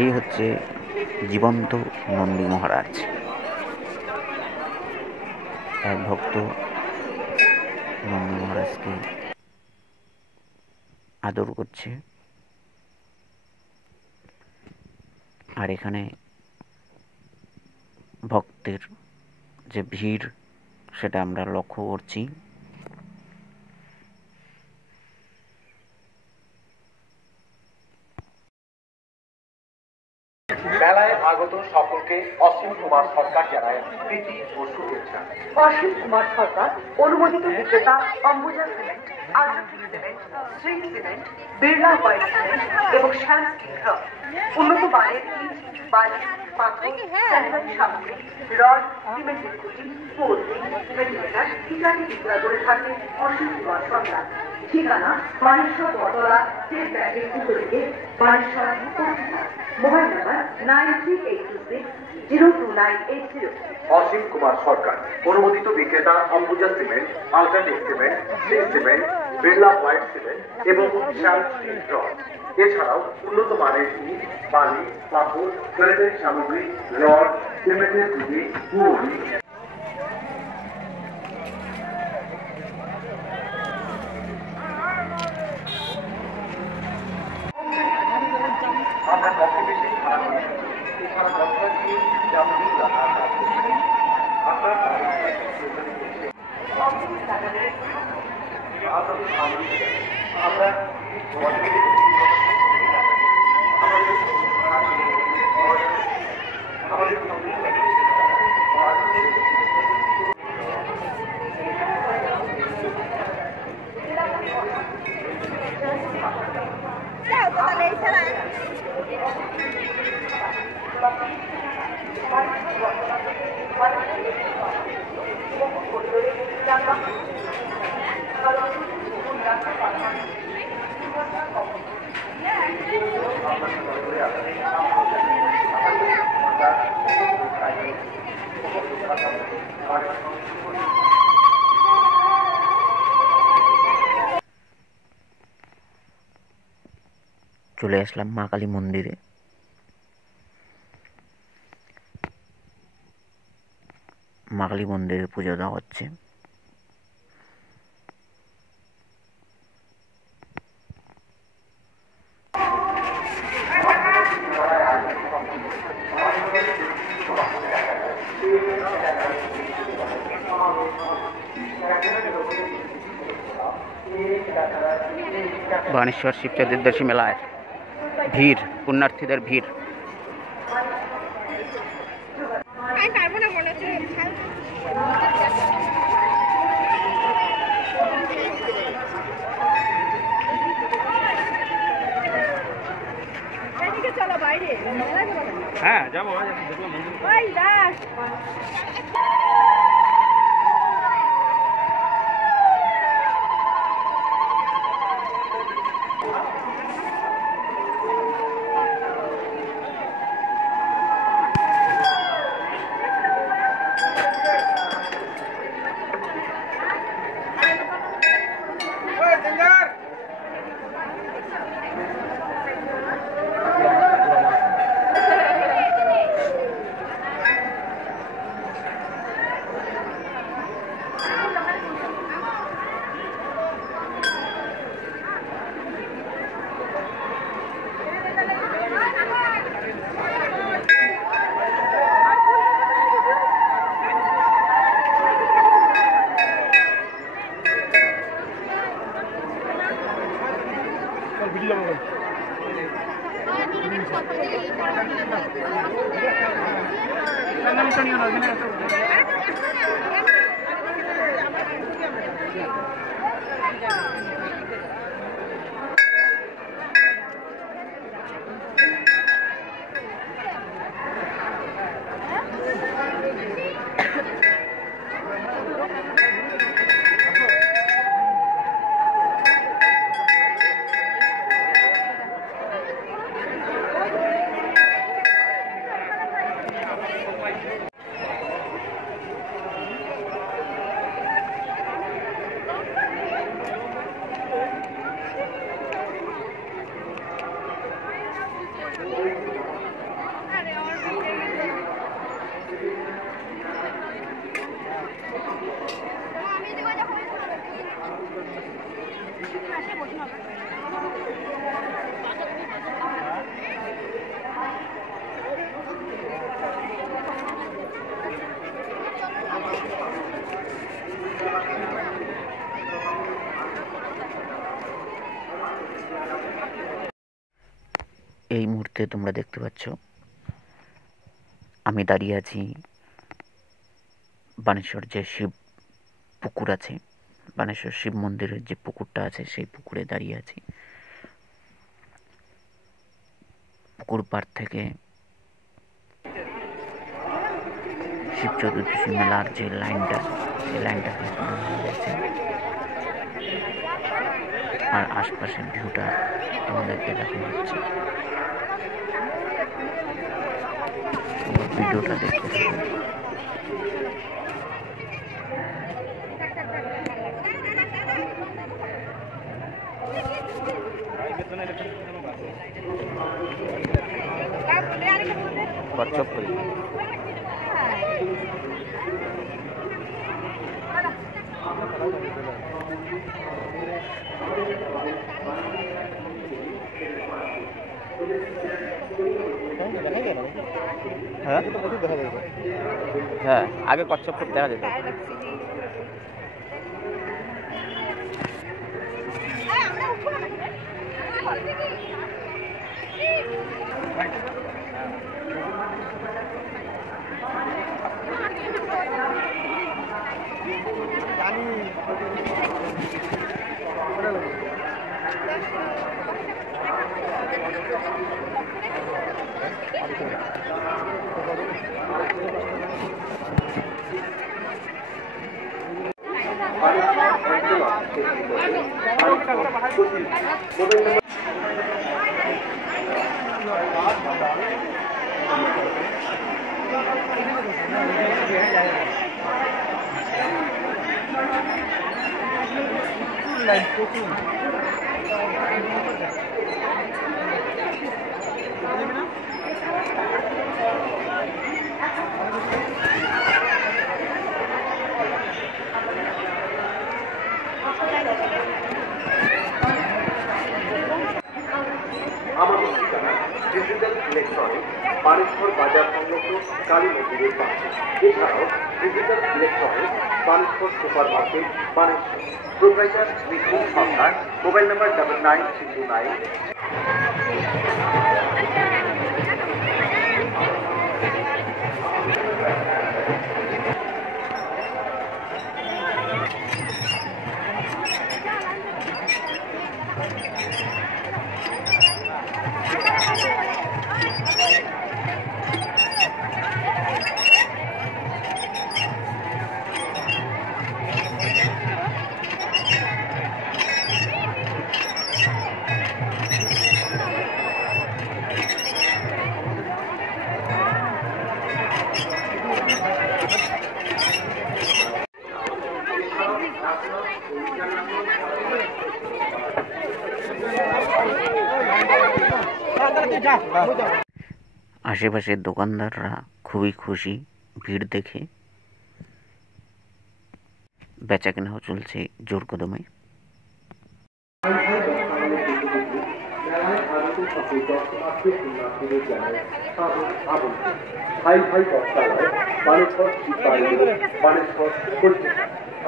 এই হচ্ছে জীবন্ত নন্দী মহারাজ। এক ভক্ত নন্দী মহারাজকে আদর করছে, আর এখানে ভক্তের যে ভিড় সেটা আমরা লক্ষ্য করছি। মেলায় আগত সকলকে অসীম কুমার সরকার জানায় প্রীতি ও শুভেচ্ছা। অসীম কুমার সরকার অনুমোদিত বিক্রেতা Ambuja cement, UltraTech cement, Shree cement, Birla white cement এবং শ্যাম স্টিল রড, উন্নত মানের ইট, বালি, পাথর, স্যানিটারি সামগ্রী, রড, সিমেন্টের খুঁটি, মোল্ডিং, ভেন্টিলেটর ইত্যাদি বিক্রয় করে থাকে অসীম কুমার সরকার। ঠিকানা মানেশ্বর বটতলা স্টেট ব্যাংকের বিপরীতে, মানেশ্বর, কলকাতা। Mobile number 9382602980। অসীম কুমার সরকার অনুমোদিত বিক্রেতা Ambuja cement, UltraTech cement, Shree cement, Birla white cement এবং শ্যাম স্টিল রড। এছাড়াও উন্নত মানের ইট, বালি, পাথর, স্যানিটারি সামগ্রী, রড, সিমেন্টের খুঁটি, মোল্ডিং। আমরা কফি বেশি খারাপ এছাড়া দরকার দিয়ে যেমন আপনার আমরা চলে আসলাম মা কালী মন্দিরে। মা কালী মন্দিরে পুজো দেওয়া হচ্ছে। বানেশ্বর শিব চতুর্দশী মেলায় ভিড়, পুণ্যার্থীদের ভিড়। হ্যাঁ যাবো। এই মুহূর্তে তোমরা দেখতে পাচ্ছ আমি দাঁড়িয়ে আছি বানেশ্বর যে শিব পুকুর আছে, বানেশ্বর শিব মন্দিরের যে পুকুরটা আছে সেই পুকুরে দাঁড়িয়ে আছি। পুকুর পাড় থেকে শিব চতুর্দশী মেলার যে লাইনটা, সেই লাইনটা হয়েছে, আর আশপাশের ভিউটা তোমাদেরকে দেখানো হচ্ছে। ভিডিওটা দেখতে থাকুন। হোয়াটসঅ্যাপ করি। হ্যাঁ, আগে কচ্ছপ দেখা যেত। আমাদের ঠিকানা ডিজিটাল ইলেকট্রনিক, বানেশ্বর বাজার সংলগ্ন কালী মন্দিরের পাশে। এছাড়াও digital electronic, Baneshwar super market, Baneshwar. Proprietor Mithun Sarkar. Mobile number 9939। আশেপাশের দোকানদাররা খুবই খুশি ভিড় দেখে, বেচা কেনাও চলছে জোর কদমে।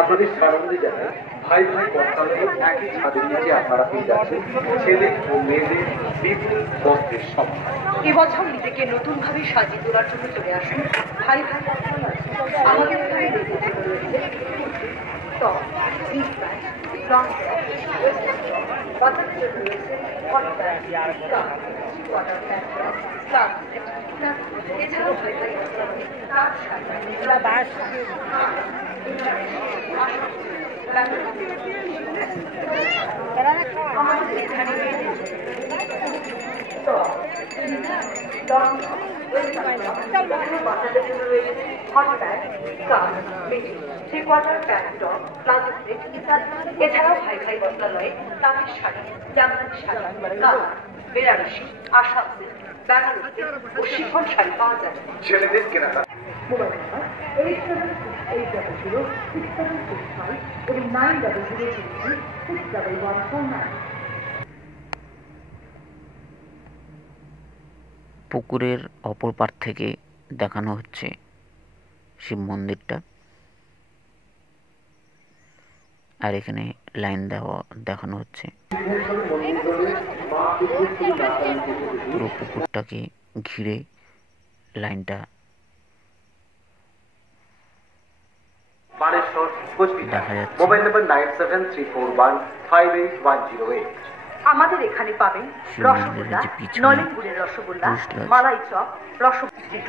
আপনাদের সানন্দে জানাই ভাই ভাই বস্ত্রালয় একই ছাদের নিচে আপনারা পেয়ে যাচ্ছেন ছেলে ও মেয়েদের বিপুল বস্ত্রের সভা। এবছর নিজেকে নতুন ভাবে সাজিয়ে তোলার জন্য চলে আসুন ভাই ভাই বস্ত্রালয়। আমাদের এখানে রয়েছে top, jeans pant, long frock, western frock, বাচ্চাদের জন্য রয়েছে hot pant, skirt, quarter pant, skirt, এছাড়াও ভাই ভাই বস্ত্রালয় তাঁত শাড়ি, আমাদের এখানে বাচ্চাদের জন্য রয়েছে হট প্যান্ট, স্কার্ট, পেটি, three quarter pant, top, palazzo set ইত্যাদি। এছাড়াও ভাই ভাই বস্ত্রালয়ে তাঁতের শাড়ি, জামদানি শাড়ি, গাউন, বেনারসি, আসাম সিল্ক, বেনারসি ও শিফন শাড়ি পাওয়া যায়। ছেলেদের কেনাকাটা মোবাইল নাম্বার 8768006765 এবং 9003361149। পুকুরের অপর পার থেকে দেখানো হচ্ছে শিব মন্দিরটা, আর এখানে লাইন দেওয়া দেখানো হচ্ছে। পুরো পুকুরটাকে ঘিরে লাইনটা বানেশ্বর কোচবিহার। দেখা যাচ্ছে। Mobile number 9734158108। আমাদের এখানে পাবেন রসগোল্লা, যে পিছনে নলেন গুড়ের রসগোল্লা, টুরিস্ট লজ, মালাই চপ,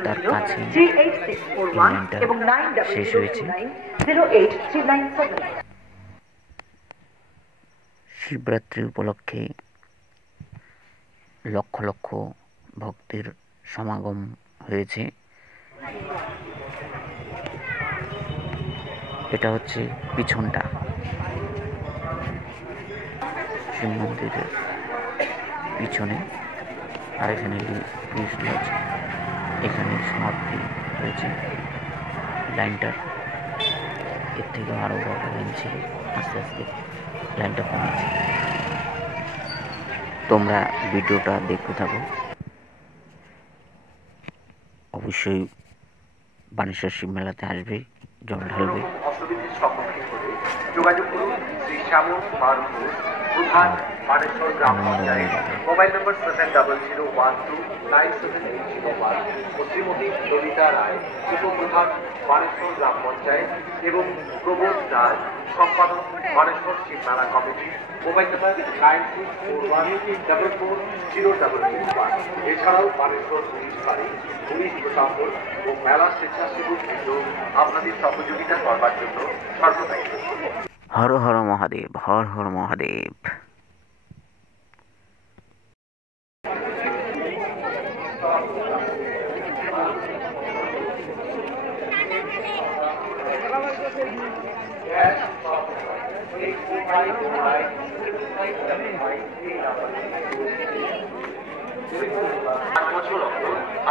তার কাছে 38641 লাইনটা এবং শেষ হয়েছে। 9002908397। শিবরাত্রি উপলক্ষে লক্ষ লক্ষ ভক্তের সমাগম হয়েছে। এটা হচ্ছে পিছনটা শিব মন্দিরের পিছনে, আর এখানে টুরিস্ট লজ। এখানে সমাপ্তি হয়েছে লাইনটার। এর থেকে আরও বড় লাইন ছিল, আস্তে আস্তে লাইনটা কমেছে। তোমরা ভিডিওটা দেখতে থাকো। অবশ্যই বানেশ্বর শিব মেলাতে আসবে, জল ঢালবে। অসুবিধার সম্মুখীন হলে যোগাযোগ করুন শ্রী শ্যামল মারুফ, প্রধান, বানেশ্বর গ্রাম পঞ্চায়েত। মোবাইল নম্বর 7012129780 ও শ্রীমতী ললিতা রায়, উপপ্রধান, বানেশ্বর গ্রাম পঞ্চায়েত, এবং প্রবোধ দাস, সম্পাদক, বানেশ্বর শিব মেলা কমিটি। মোবাইল নম্বর 9641444081। এছাড়াও বানেশ্বর পুলিশ বাড়ি, পুলিশ প্রশাসন ও মেলা স্বেচ্ছাসেবক বৃন্দ আপনাদের সহযোগিতা করবার জন্য সর্বদাই হর হর মহাদেব, হর হর মহাদেব।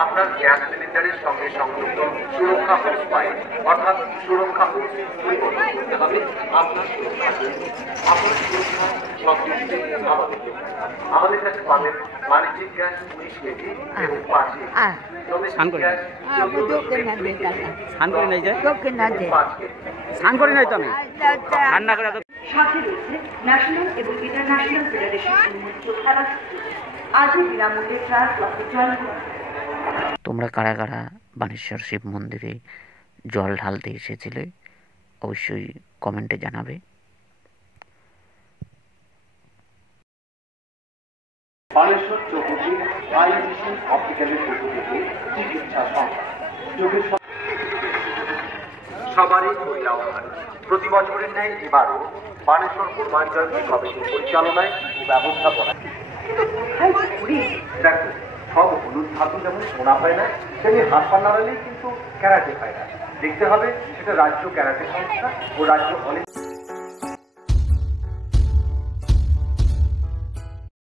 আপনার গ্যাস সিলিন্ডারের সঙ্গে সংযুক্ত সুরক্ষা হোস পাইপ অর্থাৎ সুরক্ষা হোস পরিবর্তন করতে হবে। আপনার সুরক্ষার জন্য আপনার সুরক্ষা সব কিছুতে আমাদের জন্য। আমাদের কাছে পাবেন বাণিজ্যিক গ্যাস 19 কেজি এবং 5 কেজি, ডোমেস্টিক গ্যাস 5 কেজি। স্নান করি নাই তো আমি ঠান্ডা করে সাথে রয়েছে ন্যাশনাল এবং ইন্টারন্যাশনাল ফেডারেশন উন্মুক্ত খেলা। আজও বিনামূল্যে ট্রায়াল ক্লাবে জয়েন করুন। তোমরা কারা কারা বানেশ্বর শিব মন্দিরে জল ঢালতে এসেছিলে অবশ্যই কমেন্টে জানাবে। বানেশ্বর চৌধুরী আই ভিশন অপটিক্যালের পক্ষ থেকে চিকিৎসা সংস্থা চোখের সবারই করি আহ্বান। প্রতি বছরের ন্যায় এবারও বানেশ্বর হনুমান জয়ন্তী কমিটির পরিচালনায় ও ব্যবস্থাপনায় দেখো, সব হলুদ ধাতু যেমন সোনা হয় না, তেমনি হাত পা নাড়ালেই কিন্তু ক্যারাটে হয় না। দেখতে হবে সেটা রাজ্য ক্যারাটে সংস্থা ও রাজ্য অলিম্পিক